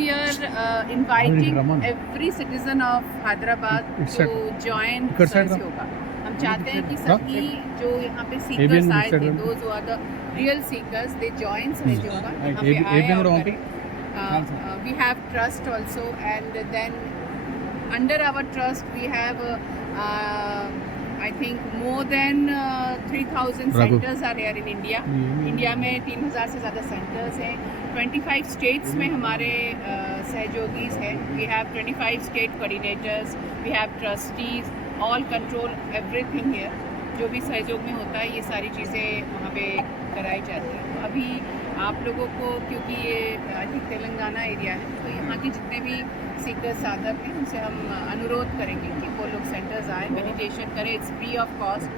we are uh, inviting every citizen of Hyderabad to join Suraj Yoga. हम चाहते हैं कि सभी जो यहाँ पे सीकर्स आए थे दोज हुआ the real seekers they join Sahaj Yoga यहाँ पे आए और करें we have trust also and then under our trust we have have think more I three thousand centres are 3000 in India. India में 3000 से ज़्यादा सेंटर्स हैं. 25 स्टेट्स में हमारे सहयोगीज हैं. We have 25 state coordinators we have trustees all control everything here जो भी सहयोग में होता है ये सारी चीज़ें वहाँ पे कराई जाती हैं। तो अभी आप लोगों को क्योंकि ये आई थिंक तेलंगाना एरिया है तो यहाँ के जितने भी सीकर साधक हैं उनसे हम अनुरोध करेंगे कि centers are. Meditation kare, it's free of cost,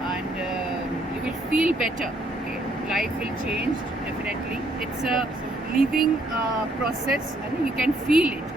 and uh, you will feel better. Okay? Life will change definitely. It's a living uh, process, and you can feel it.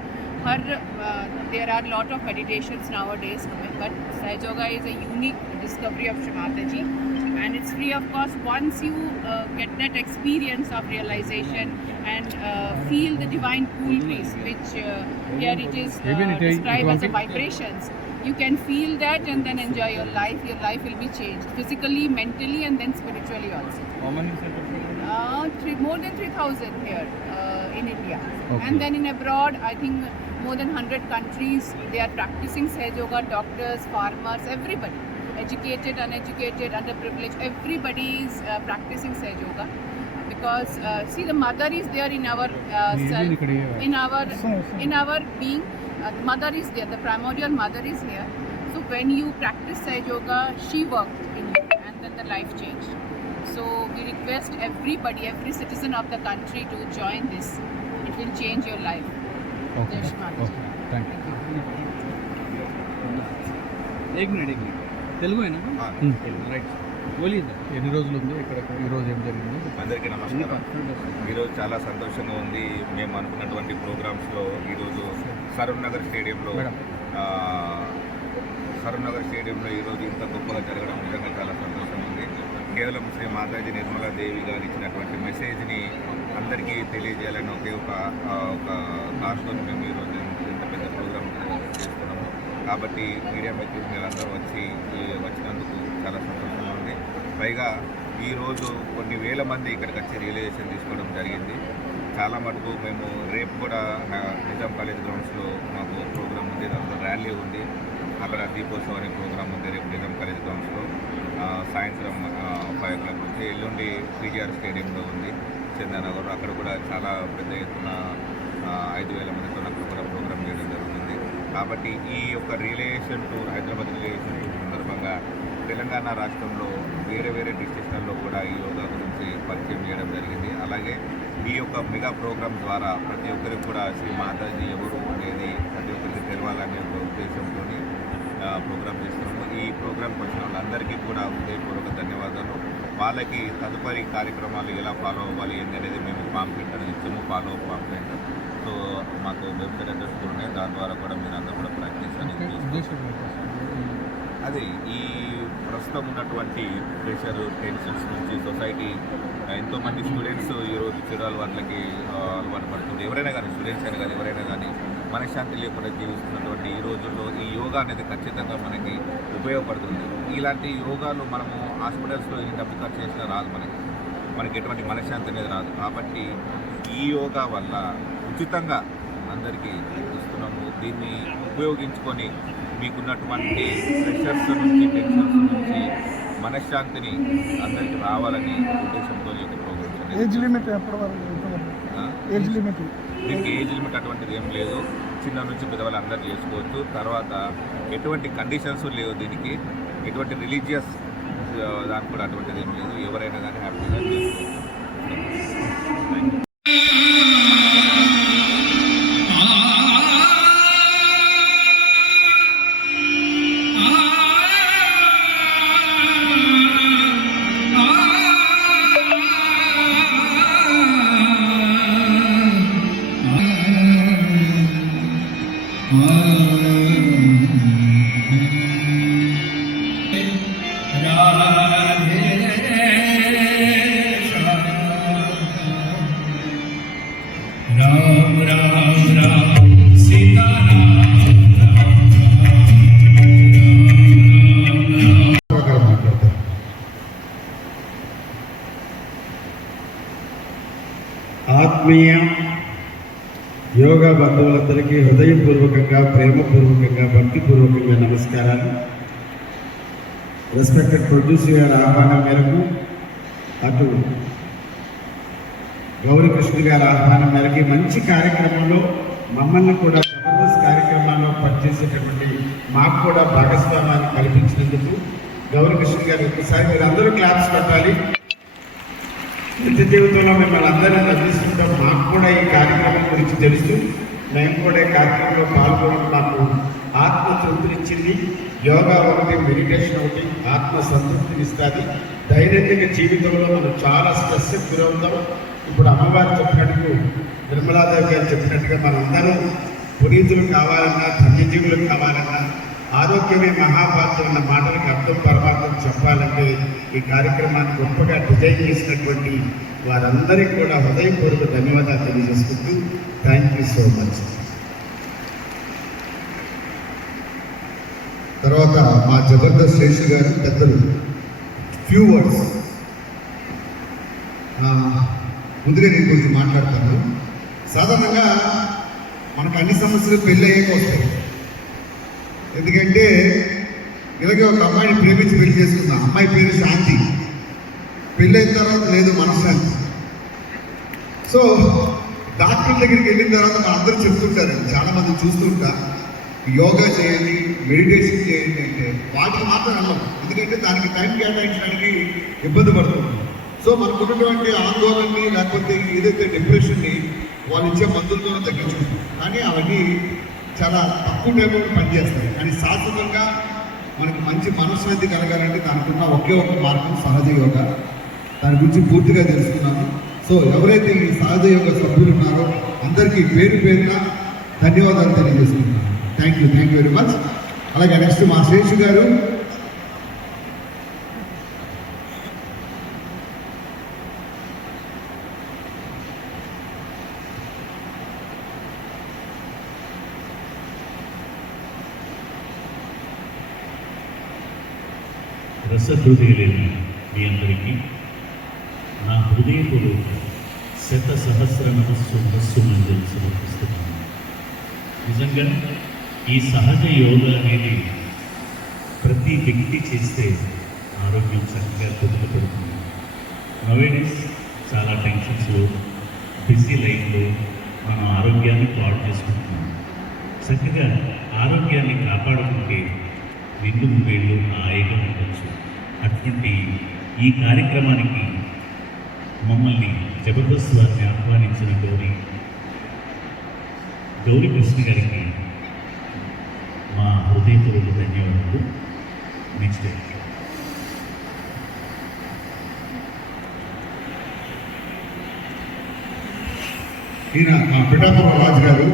Her, uh, there are a lot of meditations nowadays, but Sahaja Yoga is a unique discovery of Shimataji and it's free of cost once you uh, get that experience of realization and uh, feel the divine cool breeze which uh, here it is uh, described as vibrations you can feel that and then enjoy your life. Your life will be changed physically mentally and then spiritually also. How many centers? uh, three, more than 3000 here uh, in india. Okay. and then in abroad i think more than 100 countries they are practicing Sahaj yoga doctors farmers everybody. Educated uneducated underprivileged everybody is uh, practicing Sahaj yoga. Because uh, see the mother is there in our uh, self in our in our being uh, the mother is there the primordial mother is here so when you practice Sahaj yoga she worked in you and then the life changed so we request everybody every citizen of the country to join this it will change your life okay Jai Shri Mataji. Okay thank you एक minute एक minute Telugu అయినా right बोलिए sir ఎన్ని రోజులు ఉంది ఇక్కడ ఈ రోజు ఏం జరిగింది అందరికీ నమస్కారం ఈరోజు చాలా సంతోషంగా ఉంది మేము అనుకున్నటువంటి ప్రోగ్రామ్స్లో ఈరోజు సరూర్ నగర్ స్టేడియంలో మేడం. ఆ, సరూర్ నగర్ స్టేడియంలో ఈరోజు ఇంత గొప్పగా జరగడం నిజంగా చాలా సంతోషంగా ఉంది కేవలం శ్రీ మాతాజీ నిర్మలా దేవి గారు ఇచ్చినటువంటి మెసేజ్ని అందరికీ తెలియజేయాలని ఒకే ఒక ఒక కాస్ట్తో మేము ఈరోజు ఇంత పెద్ద ప్రోగ్రామ్ చేస్తున్నాము. కాబట్టి మీడియా మిత్రులు మీరందరూ వచ్చి వచ్చినందుకు చాలా సంతోషంగా ఉంది. పైగా ఈరోజు కొన్ని వేల మంది ఇక్కడికి వచ్చి రియలైజేషన్ తీసుకోవడం జరిగింది. చాలా మటుకు మేము రేపు కూడా నిజాం కాలేజ్ గ్రౌండ్స్లో మాకు ప్రోగ్రామ్ ఉంది దాంట్లో ర్యాలీ ఉంది. అక్కడ దీపోత్సవం అనే ప్రోగ్రామ్ ఉంది రేపు నిజాం కాలేజ్ గ్రౌండ్స్లో. సాయంత్రం ఫైవ్ ఓ క్లాక్ నుంచి ఎల్లుండి పీజీఆర్ స్టేడియంలో ఉంది చందానగర్. అక్కడ కూడా చాలా పెద్ద ఎత్తున ఐదు వేల మందితో అక్కడ కూడా ప్రోగ్రామ్ చేయడం జరుగుతుంది. కాబట్టి ఈ యొక్క relation tour Hyderabad relation tour సందర్భంగా తెలంగాణ రాష్ట్రంలో వేరే వేరే డిస్ట్రిక్ట్లలో కూడా ఈ యోగా గురించి పరిచయం చేయడం జరిగింది. అలాగే ఈ యొక్క మెగా ప్రోగ్రామ్ ద్వారా ప్రతి ఒక్కరికి కూడా శ్రీ మాతాజీ ఎవరు అనేది ప్రతి ఒక్కరికి తెలవాలనే ఒక ఉద్దేశంతో ప్రోగ్రామ్ చేస్తున్నాము. ఈ ప్రోగ్రామ్కి వచ్చిన వాళ్ళందరికీ కూడా హృదయపూర్వక ధన్యవాదాలు. వాళ్ళకి తదుపరి కార్యక్రమాలు ఎలా ఫాలో అవ్వాలి అనేది మేము పాంప్లెట్ అనేది ఇచ్చాము ఫాలో అప్ పాంప్లెట్ సో మాకు వెబ్సైట్ అడ్రస్ కూడా ఉన్నాయి. దాని ద్వారా కూడా మీరు అందరూ కూడా ప్రాక్టీస్ అనేది? అదే ఈ ప్రస్తుతం ఉన్నటువంటి ప్రెషర్ టెన్షన్స్ నుంచి సొసైటీ ఎంతోమంది స్టూడెంట్స్ ఈరోజు చెడు అలవాట్లకి అలవాటు పడుతుంది. ఎవరైనా కానీ స్టూడెంట్స్ అయినా కానీ ఎవరైనా కానీ మనశ్శాంతి లేకుండా జీవిస్తున్నటువంటి ఈ రోజుల్లో ఈ యోగా అనేది ఖచ్చితంగా మనకి ఉపయోగపడుతుంది. ఇలాంటి యోగాలు మనము హాస్పిటల్స్లో ఏం డబ్బు ఖర్చు చేసినా రాదు మనకి. మనకి ఎటువంటి మనశ్శాంతి అనేది రాదు. కాబట్టి ఈ యోగా వల్ల ఉచితంగా అందరికీ ఇస్తున్నాము. దీన్ని ఉపయోగించుకొని మీకున్నటువంటి ప్రెషర్స్ నుంచి టెన్షన్స్ నుంచి మనశ్శాంతిని అందరికీ రావాలని ఉద్దేశంతో యొక్క ప్రోగ్రామ్స్ ఏజ్ లిమిట్ ఎప్పటి వరకు? ఏజ్ లిమిట్ దీనికి ఏజ్ లిమిట్ అటువంటిది ఏం లేదు. చిన్న నుంచి పెద్దవాళ్ళు అందరూ చేసుకోవచ్చు. తర్వాత ఎటువంటి కండిషన్స్ లేవు దీనికి. ఎటువంటి రిలీజియస్ దానికి కూడా అటువంటిది ఏం లేదు. ఎవరైనా కానీ హ్యాపీగా చేసుకోవచ్చు. ఆత్మీయ. యోగా బంధువులందరికీ హృదయపూర్వకంగా ప్రేమపూర్వకంగా భక్తిపూర్వకంగా నమస్కారాలు. రెస్పెక్టెడ్ ప్రొడ్యూసర్ గారి ఆహ్వానం మేరకు అటు గౌరీకృష్ణ గారి ఆహ్వానం మేరకు మంచి కార్యక్రమంలో మమ్మల్ని కూడా జబర్దస్త్ కార్యక్రమాల్లో పనిచేసేటటువంటి మాకు కూడా భాగస్వామ్యాన్ని కల్పించినందుకు గౌరీకృష్ణ గారు ఒకసారి మీరు అందరూ క్లాప్స్ పెట్టాలి నిత్య జీవితంలో మిమ్మల్ని అందరినీ నవ్విస్తుంటాం మాకు కూడా ఈ కార్యక్రమం గురించి తెలుసు. మేము కూడా ఈ కార్యక్రమంలో పాల్గొనడం మాకు ఆత్మ తృప్తినిచ్చింది యోగా ఒకటి మెడిటేషన్ ఒకటి ఆత్మ సంతృప్తిని ఇస్తుంది దైనందిక జీవితంలో మనం చాలా స్ట్రెస్ గురవుతాం. ఇప్పుడు అమ్మవారు చెప్పినట్టు నిర్మలాదేవి గారు చెప్పినట్టుగా మనందరం పునీతులు కావాలన్నా ధన్యజీవులు కావాలన్నా ఆరోగ్యమే మహాపాత్ర అన్న మాటలకు అర్థం పరమార్థం చెప్పాలంటే ఈ కార్యక్రమాన్ని గొప్పగా డిజైన్ చేసినటువంటి వారందరికీ కూడా హృదయపూర్వక ధన్యవాదాలు తెలియజేసుకుంటూ థ్యాంక్ యూ సో మచ్ తర్వాత మా జబర్దస్త్ శేషు గారు పెద్దలు ఫ్యూ వర్డ్స్ ముందుగా నేను కొంచెం మాట్లాడతాను. సాధారణంగా మనకు అన్ని సమస్యలు పెళ్ళి అయ్యాక వస్తాయి. ఎందుకంటే ఇలాగే ఒక అమ్మాయిని ప్రేమించి పెళ్ళి చేసుకుందాం. అమ్మాయి పేరు శాంతి. పెళ్ళైన తర్వాత లేదు మనశ్శాంతి. సో డాక్టర్ దగ్గరికి వెళ్ళిన తర్వాత మా అందరూ చెప్తుంటారు. చాలా మంది చూస్తుంటా యోగా చేయండి మెడిటేషన్ చేయండి అంటే వాటికి మాత్రం వెళ్ళం ఎందుకంటే దానికి టైం కేటాయించడానికి ఇబ్బంది పడుతుంది సో మనకు ఉన్నటువంటి ఆందోళనని లేకపోతే ఏదైతే డిప్రెషన్ని వాళ్ళు ఇచ్చే మందులతో తగ్గించుకుంటారు. కానీ అవన్నీ చాలా తక్కువ టైంలో పనిచేస్తాయి. కానీ శాశ్వతంగా మనకి మంచి మనశ్శాంతి కలగాలంటే దానికున్న ఒకే ఒక మార్గం సహజ యోగ. దాని గురించి పూర్తిగా తెలుసుకున్నాను. సో ఎవరైతే ఈ సహజ యోగ సభ్యులు ఉన్నారో అందరికీ పేరు పేరున ధన్యవాదాలు తెలియజేస్తున్నాను. Thank you thank you very much అలాగే నెక్స్ట్ మా శేషు గారు. రసహృదయులైన మీ అందరికీ నా హృదయపూర్వక శత సహస్ర నమస్సు నమస్సు మంజలు సమర్పిస్తున్నాను. నిజంగా ఈ సహజ యోగా అనేది ప్రతి వ్యక్తి చేస్తే ఆరోగ్యం చక్కగా కుదుటపడుతుంది నవేడీస్ చాలా టెన్షన్స్లో బిజీ లైఫ్లో మనం ఆరోగ్యాన్ని పాడు చేసుకుంటున్నాం. చక్కగా ఆరోగ్యాన్ని కాపాడుకుంటే రెండు మూడేళ్ళు హాయిగా ఉండొచ్చు. అటువంటి ఈ కార్యక్రమానికి మమ్మల్ని జబర్దస్త్ వారిని ఆహ్వానించిన గౌరీ గౌరీ కృష్ణ గారికి మా హృదయపూర్వక ధన్యవాదాలు. నెక్స్ట్ ఈయన మా పిఠాపురం రాజు గారు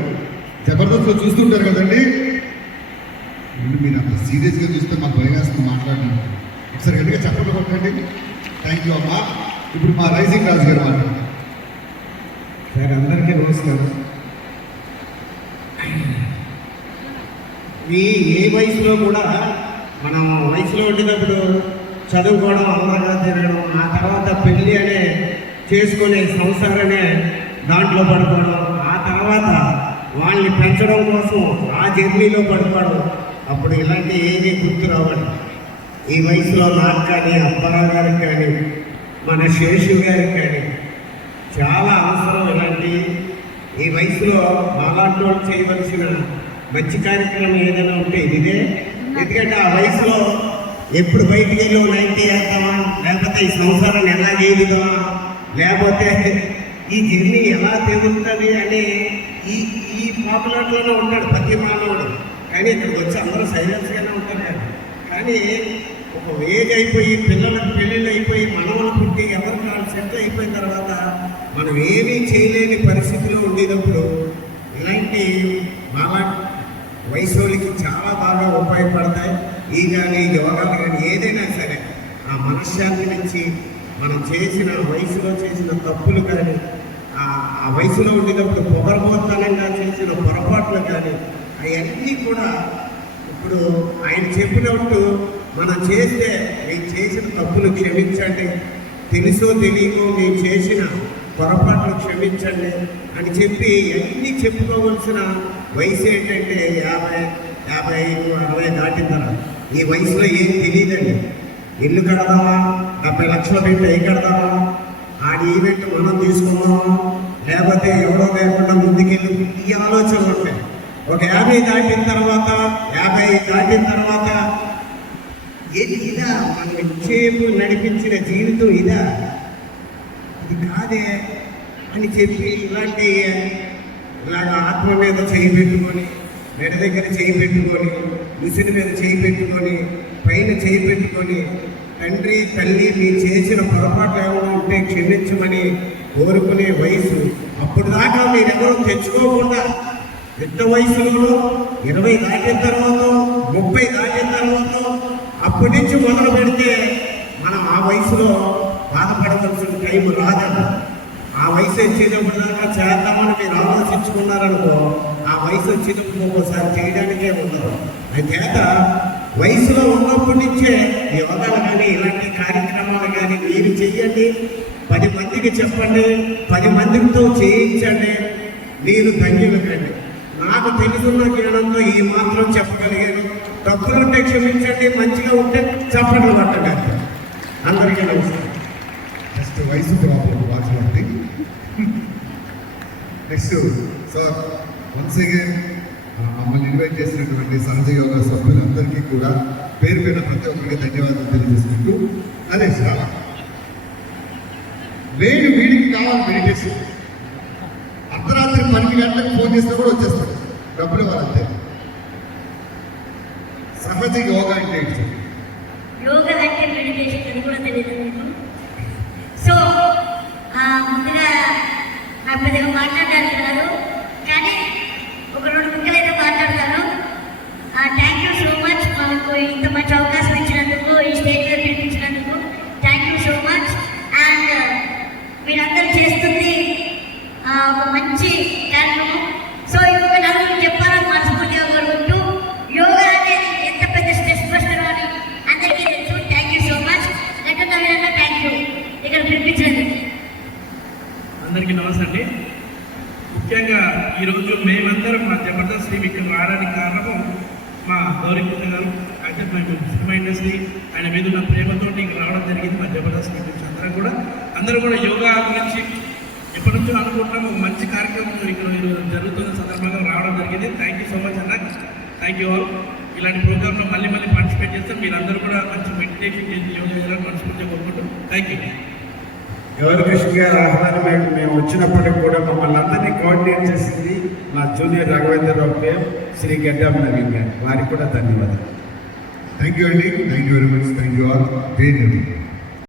జబర్దస్త్లో చూస్తుంటారు కదండి. మీరు అంత సీరియస్గా చూస్తే మాకు భయం వేస్తుంది మాట్లాడడం ఒకసారి చెప్పండి థ్యాంక్ యూ అమ్మా. ఇప్పుడు మా రైజింగ్ రాజు గారు మాట్లాడారు అందరికీ నమస్కారం. ఈ ఏ వయసులో కూడా మనం వయసులో ఉండేటప్పుడు చదువుకోవడం అందరగా తిరగడం ఆ తర్వాత పెళ్ళి అనే చేసుకునే సంసారం దాంట్లో పడుకోవడం ఆ తర్వాత వాళ్ళని పెంచడం కోసం ఆ జర్నీలో పడుకోవడం అప్పుడు ఇలాంటి ఏమీ గుర్తు రావాలి ఈ వయసులో నాకు కానీ అప్పారావు గారికి కానీ మన శేషు గారికి కానీ చాలా అవసరం ఇలాంటి ఈ వయసులో మాలాంటి వాళ్ళు చేయవలసిన మంచి కార్యక్రమం ఏదైనా ఉంటే ఇదే. ఎందుకంటే ఆ వయసులో ఎప్పుడు బయటికి వెళ్ళి నైన్టీ వేస్తామా లేకపోతే ఈ సంసారాన్ని ఎలా జీవితామా లేకపోతే ఈ జర్నీ ఎలా తెగుతుంది అని ఈ ఈ పాపులర్లోనే ఉంటాడు ప్రతి మానవుడు. కానీ ఇక్కడికి వచ్చి అందరూ సైలెన్స్గానే ఉంటారు కానీ ఒక ఏజ్ అయిపోయి పిల్లలకు పెళ్ళిళ్ళు అయిపోయి మనవలు పుట్టి ఎవరికి వాళ్ళు సెట్ అయిపోయిన తర్వాత మనం ఏమీ చేయలేని పరిస్థితిలో ఉండేటప్పుడు ఇలాంటి బాగా వయసు వాళ్ళకి చాలా బాగా ఉపయోగపడతాయి. ఈ కానీ యోగాలు కానీ ఏదైనా సరే ఆ మనశ్శాంతి నుంచి మనం చేసిన వయసులో చేసిన తప్పులు కానీ ఆ ఆ వయసులో ఉండేటప్పుడు పొగరబోత్తనంగా చేసిన పొరపాట్లు కానీ అవన్నీ కూడా ఇప్పుడు ఆయన చెప్పినట్టు మనం చేస్తే మేము చేసిన తప్పులు క్షమించండి. తెలుసో తెలియకో నేను చేసిన పొరపాట్లు క్షమించండి అని చెప్పి అన్నీ చెప్పుకోవలసిన వయసు ఏంటంటే యాభై యాభై ఐదు అరవై దాటిన తర్వాత. ఈ వయసులో ఏం తెలియదండి. ఇల్లు కడదామా? డెబ్బై లక్షల పెట్టి ఏ కడదామా? ఆడ ఈవెంట్ మనం తీసుకుందామా? లేకపోతే ఎవరో లేకుండా ముందుకెళ్ళి ఈ ఆలోచన ఒక యాభై దాటిన తర్వాత యాభై దాటిన తర్వాత ఏది ఇదా? మనం ఎంతసేపు నడిపించిన జీవితం ఇదా? ఇది కాదే అని చెప్పి ఇలాంటి ఇలాగ ఆత్మ మీద చేయి పెట్టుకొని మెడ దగ్గర చేయి పెట్టుకొని ముసిరి మీద చేయి పెట్టుకొని పైన చేయి పెట్టుకొని తండ్రి తల్లి మీరు చేసిన పొరపాట్లు ఏమైనా ఉంటే క్షమించమని కోరుకునే వయసు అప్పుడు దాకా మీరెవరూ తెచ్చుకోకుండా పెద్ద వయసులో ఇరవై దాటిన తర్వాత ముప్పై దాటిన తర్వాత అప్పటి నుంచి మొదలు పెడితే మనం ఆ వయసులో బాధపడవలసిన టైం రాదన్న ఆ వయసు వచ్చేటప్పుడు దాకా చేద్దామని మీరు ఆలోచించుకున్నారనుకో ఆ వయసు వచ్చేటప్పుడు ఒక్కోసారి చేయడానికే ఉండదు. చేత వయసులో ఉన్నప్పటి నుంచే యోగాలు కానీ ఇలాంటి కార్యక్రమాలు కానీ మీరు చెయ్యండి. పది మందికి చెప్పండి. పది మందితో చేయించండి. మీరు ధన్యులు కండి. నాకు తెలుసున్న జ్ఞానంతో ఈ మాత్రం చెప్పగలిగాను. తప్పులుంటే క్షమించండి మంచిగా ఉంటే చెప్పండి పట్టండి అందరికీ నమస్కారం. నెక్స్ట్ వయసు problem watch next sir once again మమ్మల్ని ఇన్వైట్ చేసినటువంటి సహజ యోగ సభ్యులందరికీ కూడా పేరు పేరు ప్రతి ఒక్కరికి ధన్యవాదాలు తెలియజేసుకుంటూ అదే సార్ వేడి వీడికి కావాలి మెడిటేషన్ అర్ధరాత్రి పన్నెండు గంటలకు ఫోన్ చేస్తే కూడా వచ్చేస్తాడు. డబ్బులు వాళ్ళంతే సహజ యోగా అంటే ఏంటి? యోగా అంటే మెడిటేషన్ అని కూడా తెలియదు మీకు. సో ముందుగా నా పెద్దగా మాట్లాడడానికి రాదు కానీ ఒక రెండు ముక్కలైతే మాట్లాడతాను. థ్యాంక్ యూ సో మచ్ మాకు ఇంత మంచి అవకాశం మా గౌరీకృష్ణ గారు అయితే మేము సినిమా ఇండస్ట్రీ ఆయన మీద ఉన్న ప్రేమతోటి ఇక్కడ రావడం జరిగింది మా జబర్దస్త్ గురించి అందరం కూడా. అందరూ కూడా యోగా గురించి ఎప్పటి నుంచో అనుకుంటున్నాము. ఒక మంచి కార్యక్రమం ఇక్కడ జరుగుతున్న సందర్భంగా రావడం జరిగింది. థ్యాంక్ యూ సో మచ్ అన్న. థ్యాంక్ యూ ఆల్ ఇలాంటి ప్రోగ్రాంలో మళ్ళీ మళ్ళీ పార్టిసిపేట్ చేస్తే. మీరందరూ కూడా మంచి మెడిటేషన్ చేసి యోగా చేయాలని మనస్ఫూర్తిగా కోరుకుంటాం. థ్యాంక్ యూ గౌరకృష్ణ గారి ఆహ్వానం మేము మేము వచ్చినప్పటికి కూడా మమ్మల్ని అందరినీ కోఆర్డినేట్ చేసింది మా జూనియర్ రాఘవేంద్రరావు పేరు శ్రీ గడ్డం నవీన్ గారు. వారికి కూడా ధన్యవాదాలు. థ్యాంక్ యూ అండి thank you very much thank you all very